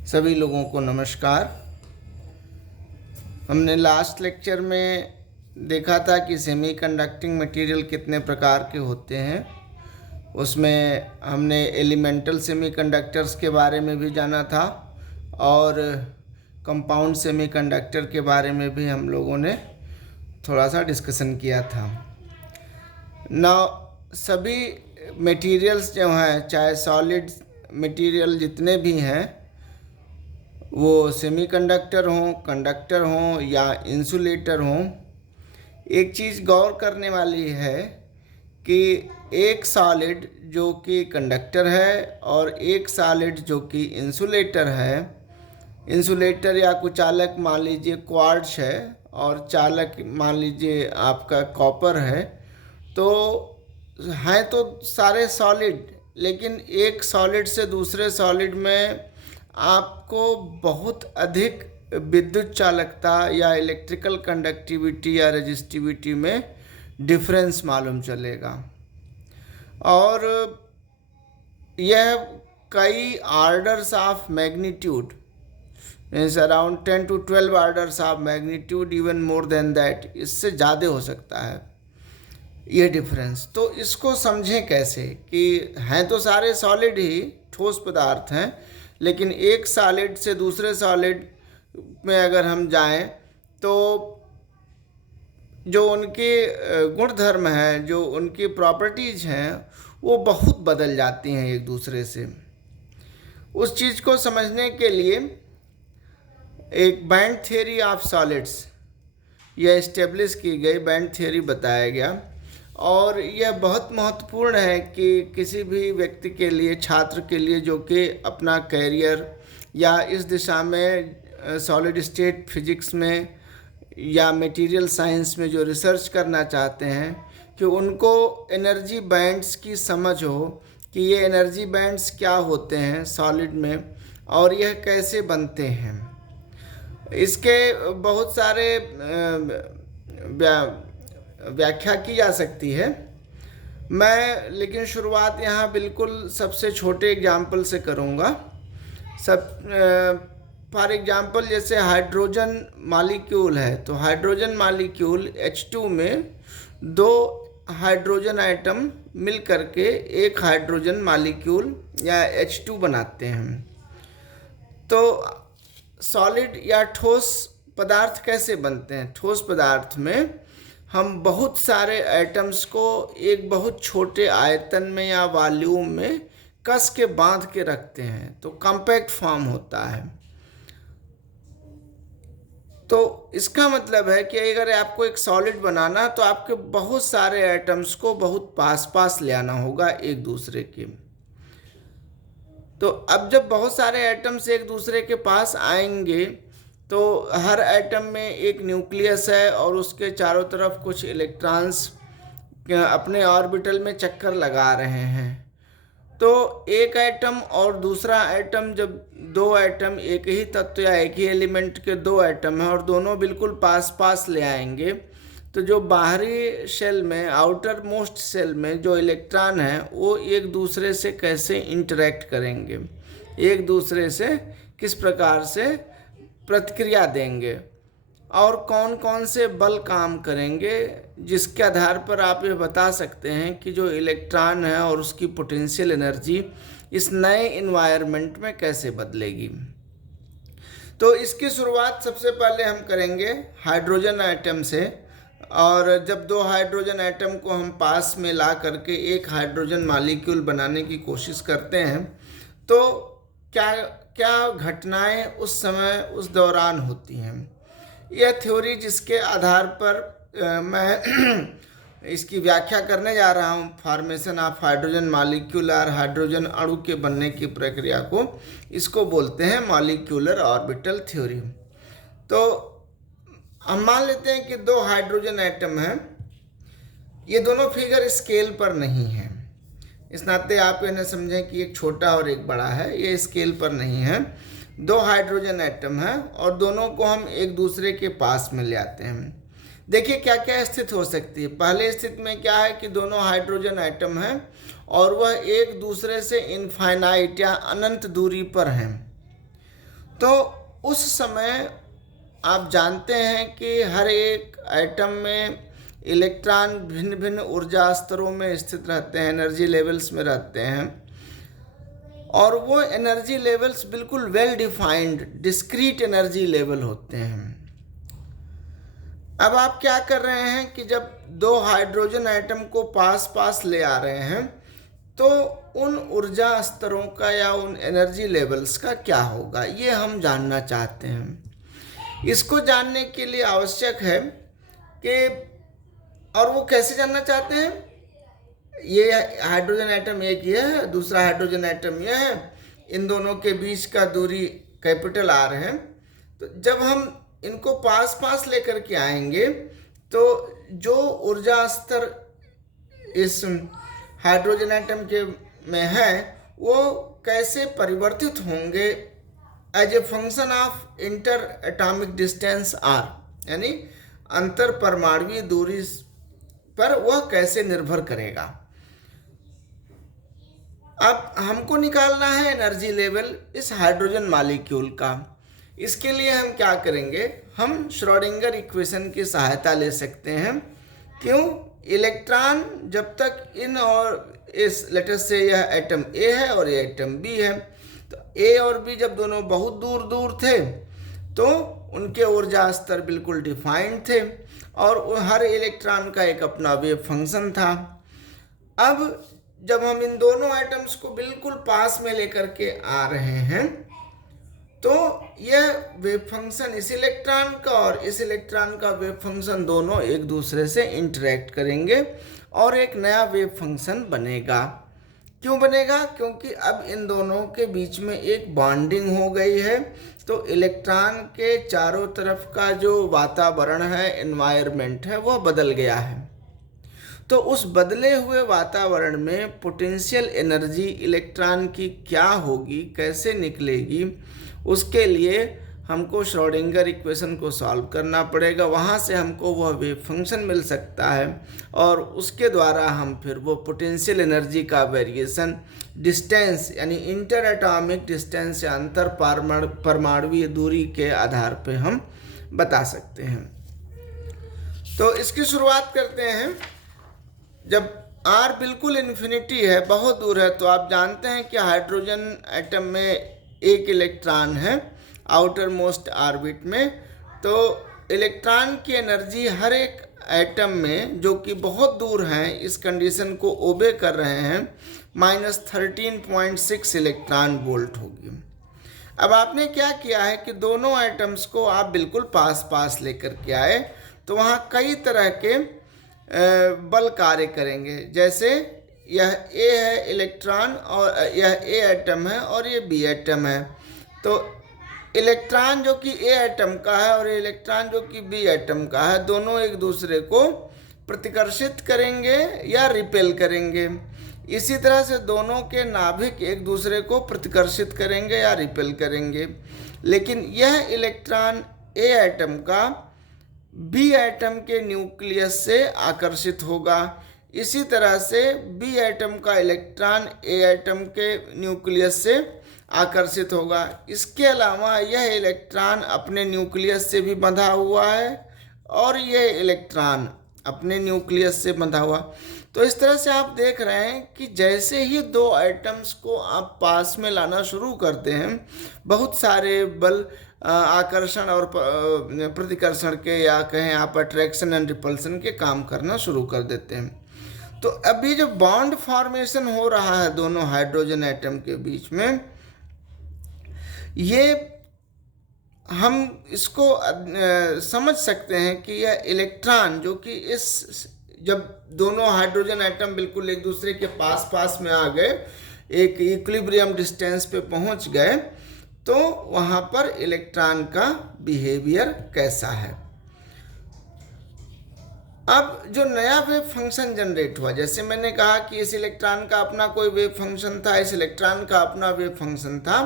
सभी लोगों को नमस्कार। हमने लास्ट लेक्चर में देखा था कि सेमीकंडक्टिंग मटेरियल कितने प्रकार के होते हैं। उसमें हमने एलिमेंटल सेमीकंडक्टर्स के बारे में भी जाना था और कंपाउंड सेमीकंडक्टर के बारे में भी हम लोगों ने थोड़ा सा डिस्कशन किया था। सभी मटेरियल्स जो हैं, चाहे सॉलिड मटेरियल जितने भी हैं, वो सेमीकंडक्टर हों, कंडक्टर हों या इंसुलेटर हों, एक चीज़ गौर करने वाली है कि एक सॉलिड जो कि कंडक्टर है और एक सॉलिड जो कि इंसुलेटर है। इंसुलेटर या कुचालक मान लीजिए क्वार्ट्ज है और चालक मान लीजिए आपका कॉपर है। तो हैं तो सारे सॉलिड, लेकिन एक सॉलिड से दूसरे सॉलिड में आपको बहुत अधिक विद्युत चालकता या इलेक्ट्रिकल कंडक्टिविटी या रेजिस्टिविटी में डिफरेंस मालूम चलेगा। और यह कई orders of magnitude, means around 10 to 12 orders of magnitude, even more than that, इससे ज़्यादा हो सकता है ये डिफरेंस। तो इसको समझें कैसे कि हैं तो सारे सॉलिड ही, ठोस पदार्थ हैं, लेकिन एक सॉलिड से दूसरे सॉलिड में अगर हम जाएं तो जो उनके गुण धर्म हैं, जो उनकी प्रॉपर्टीज़ हैं, वो बहुत बदल जाती हैं एक दूसरे से। उस चीज़ को समझने के लिए एक बैंड थ्योरी ऑफ सॉलिड्स यह इस्टेब्लिश की गई, बैंड थ्योरी बताया गया। और यह बहुत महत्वपूर्ण है कि किसी भी व्यक्ति के लिए, छात्र के लिए जो कि अपना कैरियर या इस दिशा में सॉलिड स्टेट फिजिक्स में या मटेरियल साइंस में जो रिसर्च करना चाहते हैं, कि उनको एनर्जी बैंड्स की समझ हो कि ये एनर्जी बैंड्स क्या होते हैं सॉलिड में और यह कैसे बनते हैं। इसके बहुत सारे व्याख्या की जा सकती है। मैं लेकिन शुरुआत यहाँ बिल्कुल सबसे छोटे एग्जाम्पल से करूँगा। फॉर एग्जाम्पल, जैसे हाइड्रोजन मॉलिक्यूल है, तो हाइड्रोजन मॉलिक्यूल H2 में दो हाइड्रोजन आइटम मिल करके एक हाइड्रोजन मॉलिक्यूल या H2 बनाते हैं। तो सॉलिड या ठोस पदार्थ कैसे बनते हैं? ठोस पदार्थ में हम बहुत सारे एटम्स को एक बहुत छोटे आयतन में या वॉल्यूम में कस के बांध के रखते हैं, तो कॉम्पैक्ट फॉर्म होता है। तो इसका मतलब है कि अगर आपको एक सॉलिड बनाना, तो आपके बहुत सारे एटम्स को बहुत पास पास ले आना होगा एक दूसरे के। तो अब जब बहुत सारे एटम्स एक दूसरे के पास आएंगे, तो हर एटम में एक न्यूक्लियस है और उसके चारों तरफ कुछ इलेक्ट्रॉन्स अपने ऑर्बिटल में चक्कर लगा रहे हैं। तो एक एटम और दूसरा एटम, जब दो एटम एक ही तत्व या एक ही एलिमेंट के दो एटम हैं और दोनों बिल्कुल पास पास ले आएंगे, तो जो बाहरी शेल में, आउटर मोस्ट शेल में जो इलेक्ट्रॉन हैं, वो एक दूसरे से कैसे इंटरेक्ट करेंगे, एक दूसरे से किस प्रकार से प्रतिक्रिया देंगे और कौन कौन से बल काम करेंगे, जिसके आधार पर आप ये बता सकते हैं कि जो इलेक्ट्रॉन है और उसकी पोटेंशियल एनर्जी इस नए इन्वायरमेंट में कैसे बदलेगी। तो इसकी शुरुआत सबसे पहले हम करेंगे हाइड्रोजन आइटम से। और जब दो हाइड्रोजन आइटम को हम पास में ला करके एक हाइड्रोजन मॉलिक्यूल बनाने की कोशिश करते हैं, तो क्या क्या घटनाएं उस समय, उस दौरान होती हैं। यह थ्योरी जिसके आधार पर मैं इसकी व्याख्या करने जा रहा हूँ, फॉर्मेशन ऑफ हाइड्रोजन मॉलिक्यूल और हाइड्रोजन अणु के बनने की प्रक्रिया को, इसको बोलते हैं मॉलिक्यूलर ऑर्बिटल थ्योरी। तो हम मान लेते हैं कि दो हाइड्रोजन एटम हैं। ये दोनों फिगर स्केल पर नहीं है, इस नाते आप ये न समझें कि एक छोटा और एक बड़ा है, ये स्केल पर नहीं है। दो हाइड्रोजन एटम हैं और दोनों को हम एक दूसरे के पास में ले आते हैं। देखिए क्या क्या स्थिति हो सकती है। पहले स्थिति में क्या है कि दोनों हाइड्रोजन एटम हैं और वह एक दूसरे से इनफाइनाइट या अनंत दूरी पर हैं। तो उस समय आप जानते हैं कि हर एक एटम में इलेक्ट्रॉन भिन्न भिन्न ऊर्जा स्तरों में स्थित रहते हैं, एनर्जी लेवल्स में रहते हैं, और वो एनर्जी लेवल्स बिल्कुल well defined discrete energy level होते हैं। अब आप क्या कर रहे हैं कि जब दो हाइड्रोजन एटम को पास पास ले आ रहे हैं तो उन ऊर्जा स्तरों का या उन एनर्जी लेवल्स का क्या होगा, ये हम जानना चाहते हैं। इसको जानने के लिए आवश्यक है कि, और वो कैसे जानना चाहते हैं, ये हाइड्रोजन एटम एक ये है, दूसरा हाइड्रोजन एटम ये है, इन दोनों के बीच का दूरी कैपिटल R है। तो जब हम इनको पास पास लेकर के आएंगे तो जो ऊर्जा स्तर इस हाइड्रोजन एटम के में है वो कैसे परिवर्तित होंगे as a function of inter atomic distance R, यानी अंतर परमाणुवीय दूरी पर वह कैसे निर्भर करेगा। अब हमको निकालना है एनर्जी लेवल इस हाइड्रोजन मॉलिक्यूल का। इसके लिए हम क्या करेंगे, हम श्रोडिंगर इक्वेशन की सहायता ले सकते हैं। क्यों, इलेक्ट्रॉन जब तक इन और इस लेटेस्ट से यह एटम ए है और ये एटम बी है, तो ए और बी जब दोनों बहुत दूर दूर थे तो उनके ऊर्जा स्तर बिल्कुल डिफाइंड थे और हर इलेक्ट्रॉन का एक अपना वेव फंक्शन था। अब जब हम इन दोनों एटम्स को बिल्कुल पास में लेकर के आ रहे हैं तो यह वेव फंक्शन इस इलेक्ट्रॉन का और इस इलेक्ट्रॉन का वेव फंक्शन दोनों एक दूसरे से इंटरेक्ट करेंगे और एक नया वेव फंक्शन बनेगा। क्यों बनेगा, क्योंकि अब इन दोनों के बीच में एक बॉन्डिंग हो गई है। तो इलेक्ट्रॉन के चारों तरफ का जो वातावरण है, एनवायरनमेंट है, वह बदल गया है। तो उस बदले हुए वातावरण में पोटेंशियल एनर्जी इलेक्ट्रॉन की क्या होगी, कैसे निकलेगी, उसके लिए हमको श्रोडिंगर इक्वेशन को सॉल्व करना पड़ेगा। वहाँ से हमको वह वेव फंक्शन मिल सकता है और उसके द्वारा हम फिर वो पोटेंशियल एनर्जी का वेरिएशन डिस्टेंस यानी इंटर एटॉमिक डिस्टेंस या अंतर परमाणुवीय दूरी के आधार पे हम बता सकते हैं। तो इसकी शुरुआत करते हैं। जब R बिल्कुल इन्फिनिटी है, बहुत दूर है, तो आप जानते हैं कि हाइड्रोजन एटम में एक इलेक्ट्रॉन है आउटर मोस्ट ऑर्बिट में। तो इलेक्ट्रॉन की एनर्जी हर एक एटम में जो कि बहुत दूर हैं, इस कंडीशन को ओबे कर रहे हैं, -13.6 इलेक्ट्रॉन वोल्ट होगी। अब आपने क्या किया है कि दोनों एटम्स को आप बिल्कुल पास पास लेकर के आए, तो वहाँ कई तरह के बल कार्य करेंगे। जैसे यह A है इलेक्ट्रॉन और यह A एटम है और ये B एटम है। तो इलेक्ट्रॉन जो कि A एटम का है और इलेक्ट्रॉन जो कि B एटम का है, दोनों एक दूसरे को प्रतिकर्षित करेंगे या रिपेल करेंगे। इसी तरह से दोनों के नाभिक एक दूसरे को प्रतिकर्षित करेंगे या रिपेल करेंगे। लेकिन यह इलेक्ट्रॉन A एटम का B एटम के न्यूक्लियस से आकर्षित होगा। इसी तरह से B एटम का इलेक्ट्रॉन A एटम के न्यूक्लियस से आकर्षित होगा। इसके अलावा यह इलेक्ट्रॉन अपने न्यूक्लियस से भी बंधा हुआ है और यह इलेक्ट्रॉन अपने न्यूक्लियस से बंधा हुआ। तो इस तरह से आप देख रहे हैं कि जैसे ही दो एटम्स को आप पास में लाना शुरू करते हैं, बहुत सारे बल आकर्षण और प्रतिकर्षण के या कहें आप अट्रैक्शन एंड रिपल्सन के काम करना शुरू कर देते हैं। तो अभी जो बॉन्ड फॉर्मेशन हो रहा है दोनों हाइड्रोजन एटम के बीच में, ये हम इसको समझ सकते हैं कि यह इलेक्ट्रॉन जो कि इस जब दोनों हाइड्रोजन एटम बिल्कुल एक दूसरे के पास पास में आ गए, एक इक्विलिब्रियम डिस्टेंस पे पहुंच गए, तो वहाँ पर इलेक्ट्रॉन का बिहेवियर कैसा है। अब जो नया वेव फंक्शन जनरेट हुआ, जैसे मैंने कहा कि इस इलेक्ट्रॉन का अपना कोई वेव फंक्शन था, इस इलेक्ट्रॉन का अपना वेव फंक्शन था,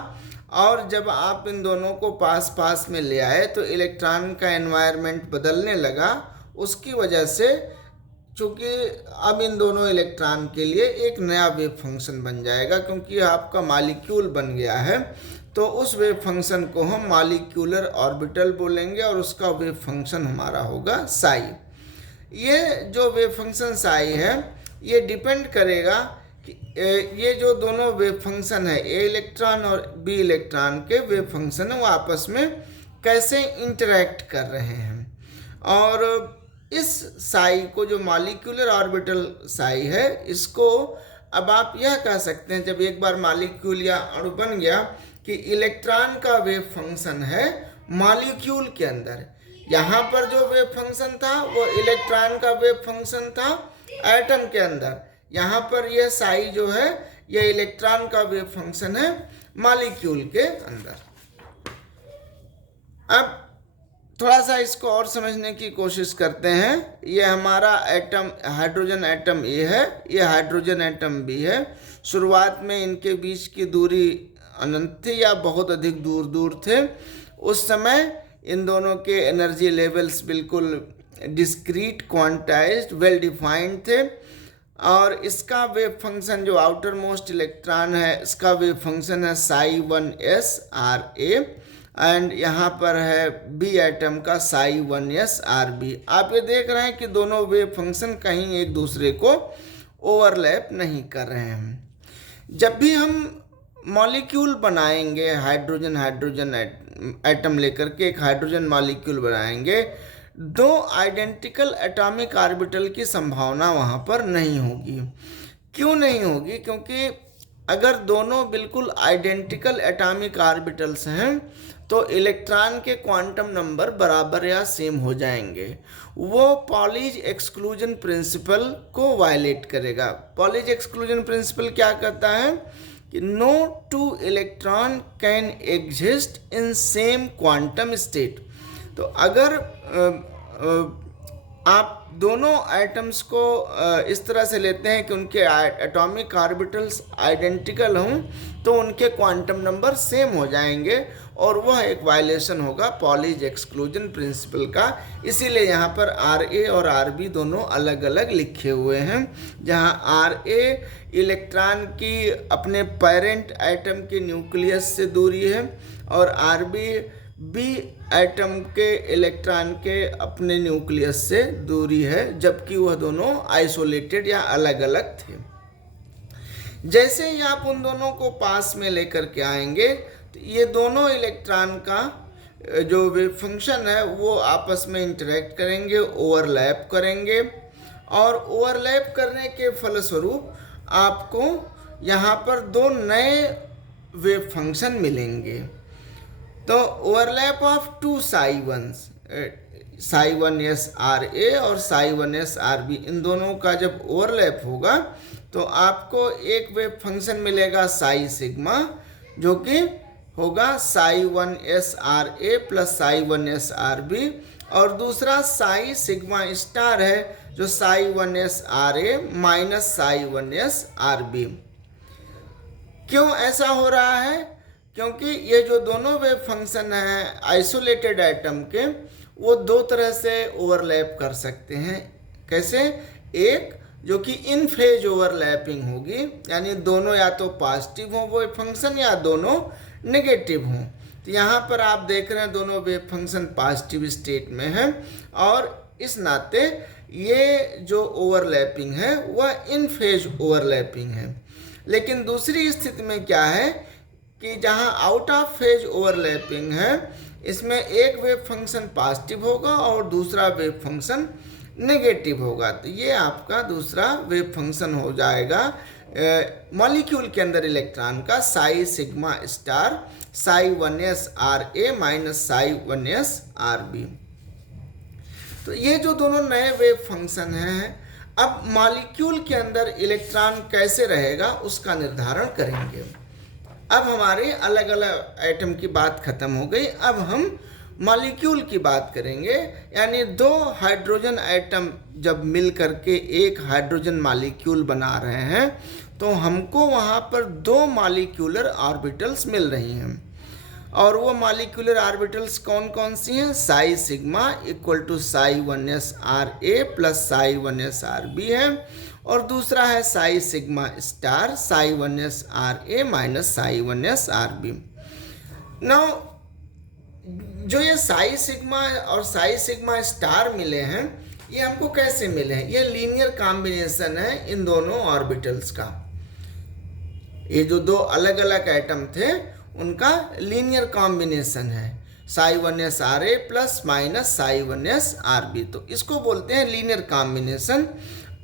और जब आप इन दोनों को पास पास में ले आए तो इलेक्ट्रॉन का एनवायरनमेंट बदलने लगा। उसकी वजह से चूँकि अब इन दोनों इलेक्ट्रॉन के लिए एक नया वेव फंक्शन बन जाएगा, क्योंकि आपका मॉलिक्यूल बन गया है। तो उस वेव फंक्शन को हम मॉलिक्यूलर ऑर्बिटल बोलेंगे और उसका वेव फंक्शन हमारा होगा साई। ये जो वेव फंक्शन साई है ये डिपेंड करेगा कि ये जो दोनों वेव फंक्शन है, ए इलेक्ट्रॉन और बी इलेक्ट्रॉन के वेव फंक्शन है, वो आपस में कैसे इंटरेक्ट कर रहे हैं। और इस साई को, जो मॉलिक्यूलर ऑर्बिटल साई है, इसको अब आप यह कह सकते हैं, जब एक बार मॉलिक्यूल या अणु बन गया, कि इलेक्ट्रॉन का वेव फंक्शन है मॉलिक्यूल के अंदर। यहाँ पर जो वेव फंक्शन था वो इलेक्ट्रॉन का वेव फंक्शन था एटम के अंदर। यहाँ पर यह साई जो है ये इलेक्ट्रॉन का वेव फंक्शन है मॉलिक्यूल के अंदर। अब थोड़ा सा इसको और समझने की कोशिश करते हैं। ये हमारा एटम, हाइड्रोजन एटम ए है, ये हाइड्रोजन एटम बी है। शुरुआत में इनके बीच की दूरी अनंत थी या बहुत अधिक दूर दूर थे। उस समय इन दोनों के एनर्जी लेवल्स बिल्कुल डिस्क्रीट, क्वांटाइज्ड, वेल डिफाइंड थे। और इसका वेव फंक्शन, जो आउटर मोस्ट इलेक्ट्रॉन है, इसका वेव फंक्शन है psi1s Ra, एंड यहाँ पर है बी एटम का psi1s Rb। आप ये देख रहे हैं कि दोनों वेव फंक्शन कहीं एक दूसरे को ओवरलैप नहीं कर रहे हैं। जब भी हम मॉलिक्यूल बनाएंगे, हाइड्रोजन एटम लेकर के एक हाइड्रोजन मॉलिक्यूल बनाएंगे, दो आइडेंटिकल एटॉमिक ऑर्बिटल की संभावना वहाँ पर नहीं होगी। क्यों नहीं होगी? क्योंकि अगर दोनों बिल्कुल आइडेंटिकल एटॉमिक ऑर्बिटल्स हैं तो इलेक्ट्रॉन के क्वांटम नंबर बराबर या सेम हो जाएंगे। वो पॉलीज एक्सक्लूजन प्रिंसिपल को वायलेट करेगा। पॉलीज एक्सक्लूजन प्रिंसिपल क्या कहता है कि no two electron can exist in same quantum state. तो अगर आप दोनों एटम्स को इस तरह से लेते हैं कि उनके एटॉमिक ऑर्बिटल्स आइडेंटिकल हों तो उनके क्वांटम नंबर सेम हो जाएंगे, और वह एक वायलेशन होगा पॉलीज एक्सक्लूजन प्रिंसिपल का। इसीलिए यहाँ पर Ra और Rb दोनों अलग अलग लिखे हुए हैं। जहाँ Ra इलेक्ट्रॉन की अपने पेरेंट एटम के न्यूक्लियस से दूरी है और Rb बी एटम के इलेक्ट्रॉन के अपने न्यूक्लियस से दूरी है, जबकि वह दोनों आइसोलेटेड या अलग अलग थे। जैसे ही आप उन दोनों को पास में लेकर के आएंगे तो ये दोनों इलेक्ट्रॉन का जो वेव फंक्शन है वो आपस में इंटरेक्ट करेंगे, ओवरलैप करेंगे, और ओवरलैप करने के फलस्वरूप आपको यहाँ पर दो नए वेव फंक्शन मिलेंगे। तो overlap of to psi1s, psi1s Ra और psi1s Rb, इन दोनों का जब ओवरलैप होगा तो आपको एक वेव फंक्शन मिलेगा साई सिग्मा, जो कि होगा psi1s Ra plus psi1s Rb, और दूसरा साई सिग्मा स्टार है जो psi1s Ra minus psi1s Rb। क्यों ऐसा हो रहा है? क्योंकि ये जो दोनों वेव फंक्शन हैं आइसोलेटेड एटम के, वो दो तरह से ओवरलैप कर सकते हैं। कैसे? एक जो कि इन फेज ओवरलैपिंग होगी, यानी दोनों या तो पॉजिटिव हो वेव फंक्शन या दोनों नेगेटिव हों। तो यहाँ पर आप देख रहे हैं दोनों वेव फंक्शन पॉजिटिव स्टेट में हैं, और इस नाते ये जो ओवरलैपिंग है वह इन फेज ओवरलैपिंग है। लेकिन दूसरी स्थिति में क्या है कि जहाँ आउट ऑफ फेज ओवरलैपिंग है, इसमें एक वेव फंक्शन पॉजिटिव होगा और दूसरा वेव फंक्शन नेगेटिव होगा। तो ये आपका दूसरा वेव फंक्शन हो जाएगा मॉलिक्यूल के अंदर इलेक्ट्रॉन का Sai sigma star psi1s Ra minus psi1s Rb। तो ये जो दोनों नए वेव फंक्शन हैं, अब मॉलिक्यूल के अंदर इलेक्ट्रॉन कैसे रहेगा उसका निर्धारण करेंगे। अब हमारे अलग अलग एटम की बात खत्म हो गई, अब हम मॉलिक्यूल की बात करेंगे। यानी दो हाइड्रोजन एटम जब मिल करके एक हाइड्रोजन मॉलिक्यूल बना रहे हैं तो हमको वहाँ पर दो मॉलिक्यूलर ऑर्बिटल्स मिल रही हैं, और वो मॉलिक्यूलर ऑर्बिटल्स कौन कौन सी हैं? Psi sigma equal to psi1s Ra plus psi1s Rb है, और दूसरा है psi sigma star psi1s Ra minus psi1s Rb। Now जो ये साई सिग्मा और साई सिग्मा स्टार मिले हैं, ये हमको कैसे मिले हैं? ये लीनियर कॉम्बिनेशन है इन दोनों ऑर्बिटल्स का। ये जो दो अलग अलग एटम थे उनका लीनियर कॉम्बिनेशन है, psi1s Ra plus minus psi1s Rb। तो इसको बोलते हैं linear combination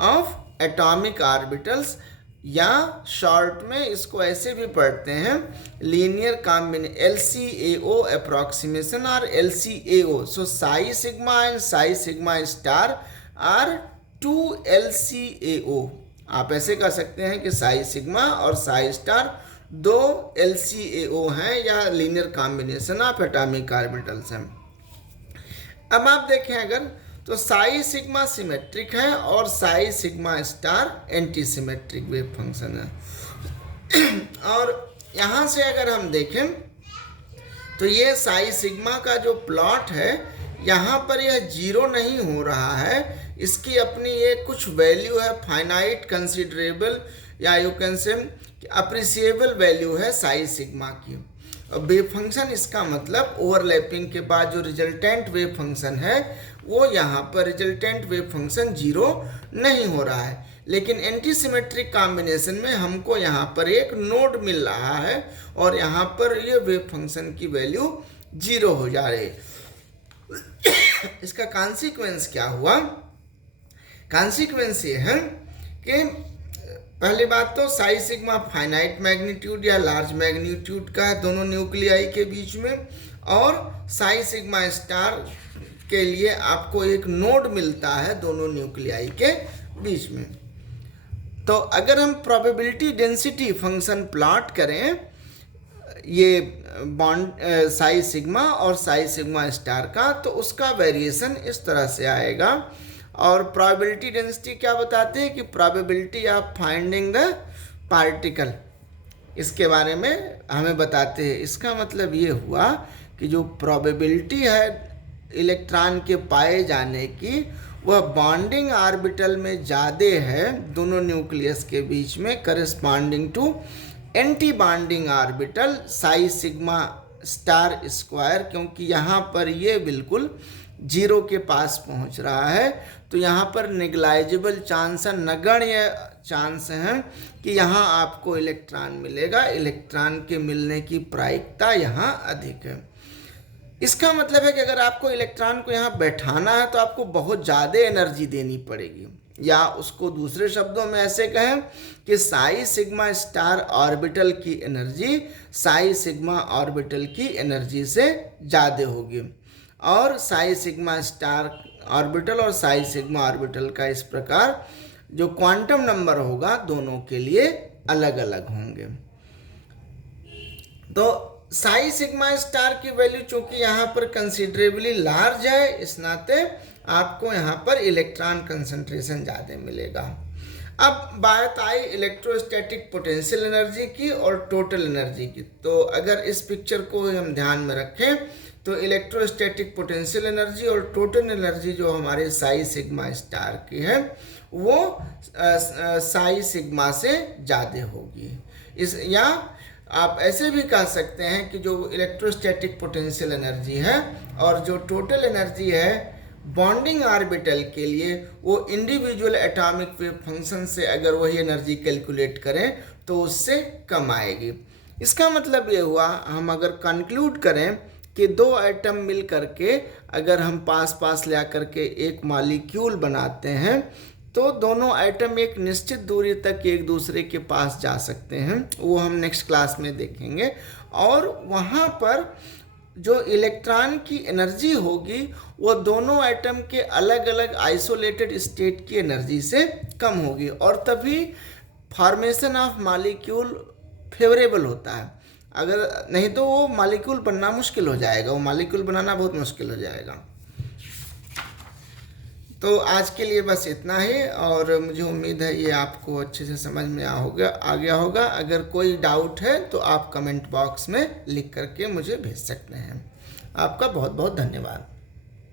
of atomic orbitals, या शॉर्ट में इसको ऐसे भी पढ़ते हैं लीनियर कॉम्बिनेशन, LCAO अप्रोक्सीमेशन और LCAO। So psi sigma and psi sigma star are 2 LCAO। आप ऐसे कह सकते हैं कि साई सिग्मा और साई स्टार 2 LCAO हैं, या linear combination of atomic orbitals हैं। अब आप देखें अगर, तो साई सिग्मा सिमेट्रिक है और Sai sigma star anti symmetric wave function है। और यहाँ से अगर हम देखें तो ये साई सिग्मा का जो प्लॉट है, यहाँ पर यह जीरो नहीं हो रहा है, इसकी अपनी ये कुछ वैल्यू है, फाइनाइट कंसिडरेबल या you can say appreciable value है साई सिग्मा की। वेव फंक्शन, इसका मतलब ओवरलैपिंग के बाद जो रिजल्टेंट वेव फंक्शन है वो यहाँ पर रिजल्टेंट वेव फंक्शन जीरो नहीं हो रहा है, लेकिन एंटी सिमेट्रिक कॉम्बिनेशन में हमको यहाँ पर एक नोड मिल रहा है और यहाँ पर ये वेव फंक्शन की वैल्यू जीरो हो जा रही है। इसका कॉन्सिक्वेंस क्या हुआ? कॉन्सिक्वेंस ये है कि पहली बात तो साई सिग्मा फाइनाइट मैग्नीट्यूड या लार्ज मैग्नीट्यूड का है दोनों न्यूक्लियाई के बीच में, और साई सिग्मा स्टार के लिए आपको एक नोड मिलता है दोनों न्यूक्लियाई के बीच में। तो अगर हम प्रोबेबिलिटी डेंसिटी फंक्शन प्लॉट करें ये बॉन्ड साई सिग्मा और साई सिग्मा स्टार का, तो उसका वेरिएशन इस तरह से आएगा। और प्रोबेबिलिटी डेंसिटी क्या बताते हैं कि probability of finding the particle, इसके बारे में हमें बताते हैं। इसका मतलब ये हुआ कि जो प्रोबेबिलिटी है इलेक्ट्रॉन के पाए जाने की, वह बॉन्डिंग ऑर्बिटल में ज़्यादा है दोनों न्यूक्लियस के बीच में, corresponding to anti bonding orbital psi sigma star square, क्योंकि यहाँ पर ये बिल्कुल जीरो के पास पहुँच रहा है। तो यहाँ पर नेग्लाइजेबल चांस है, नगण्य चांस है कि यहाँ आपको इलेक्ट्रॉन मिलेगा। इलेक्ट्रॉन के मिलने की प्रायिकता यहाँ अधिक है। इसका मतलब है कि अगर आपको इलेक्ट्रॉन को यहाँ बैठाना है तो आपको बहुत ज़्यादा एनर्जी देनी पड़ेगी, या उसको दूसरे शब्दों में ऐसे कहें कि साई सिग्मा स्टार ऑर्बिटल की एनर्जी साई सिग्मा ऑर्बिटल की एनर्जी से ज़्यादा होगी। और साई सिग्मा स्टार ऑर्बिटल और साई सिग्मा ऑर्बिटल का इस प्रकार जो क्वांटम नंबर होगा दोनों के लिए अलग अलग होंगे। तो साई सिग्मा स्टार की वैल्यू चूंकि यहाँ पर कंसिडरेबली लार्ज है, इस नाते आपको यहाँ पर इलेक्ट्रॉन कंसंट्रेशन ज़्यादा मिलेगा। अब बात आई इलेक्ट्रोस्टैटिक पोटेंशियल एनर्जी की और टोटल एनर्जी की। तो अगर इस पिक्चर को हम ध्यान में रखें तो इलेक्ट्रोस्टैटिक पोटेंशियल एनर्जी और टोटल एनर्जी जो हमारे साई सिग्मा स्टार की है वो साई सिग्मा से ज़्यादा होगी। इस या आप ऐसे भी कह सकते हैं कि जो इलेक्ट्रोस्टैटिक पोटेंशियल एनर्जी है और जो टोटल एनर्जी है बॉन्डिंग ऑर्बिटल के लिए, वो इंडिविजुअल एटॉमिक वेव फंक्शन से अगर वही एनर्जी कैलकुलेट करें तो उससे कम आएगी। इसका मतलब ये हुआ, हम अगर कंक्लूड करें कि दो एटम मिल करके अगर हम पास पास ले करके एक मॉलिक्यूल बनाते हैं तो दोनों एटम एक निश्चित दूरी तक एक दूसरे के पास जा सकते हैं, वो हम नेक्स्ट क्लास में देखेंगे। और वहाँ पर जो इलेक्ट्रॉन की एनर्जी होगी वो दोनों एटम के अलग अलग आइसोलेटेड स्टेट की एनर्जी से कम होगी, और तभी फॉर्मेशन ऑफ मॉलिक्यूल फेवरेबल होता है। अगर नहीं तो वो मॉलिक्यूल बनना मुश्किल हो जाएगा, वो मॉलिक्यूल बनाना बहुत मुश्किल हो जाएगा। तो आज के लिए बस इतना ही, और मुझे उम्मीद है ये आपको अच्छे से समझ में आ गया होगा। अगर कोई डाउट है तो आप कमेंट बॉक्स में लिख करके मुझे भेज सकते हैं। आपका बहुत बहुत धन्यवाद।